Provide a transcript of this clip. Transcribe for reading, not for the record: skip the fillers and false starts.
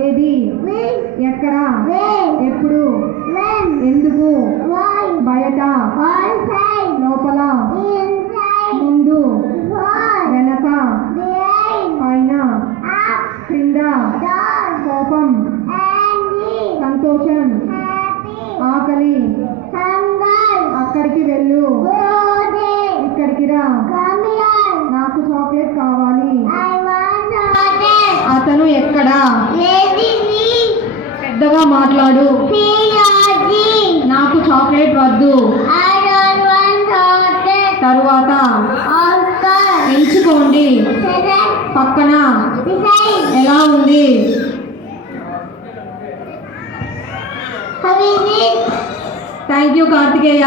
ఏది ఎక్కడ ఎప్పుడు ఎందుకు బయట లోపల ముందు వెనక పైన క్రింద కోపం సంతోషం ఆకలి అక్కడికి వెళ్ళు ఇక్కడికి రా నాకు చాక్లెట్ కావాలి అతను ఎక్కడ పెద్దగా మాట్లాడు నాకు చాక్లెట్ వద్దు తరువాత ఎంచుకోండి పక్కన ఎలా ఉంది థ్యాంక్ యూ కార్తికేయ.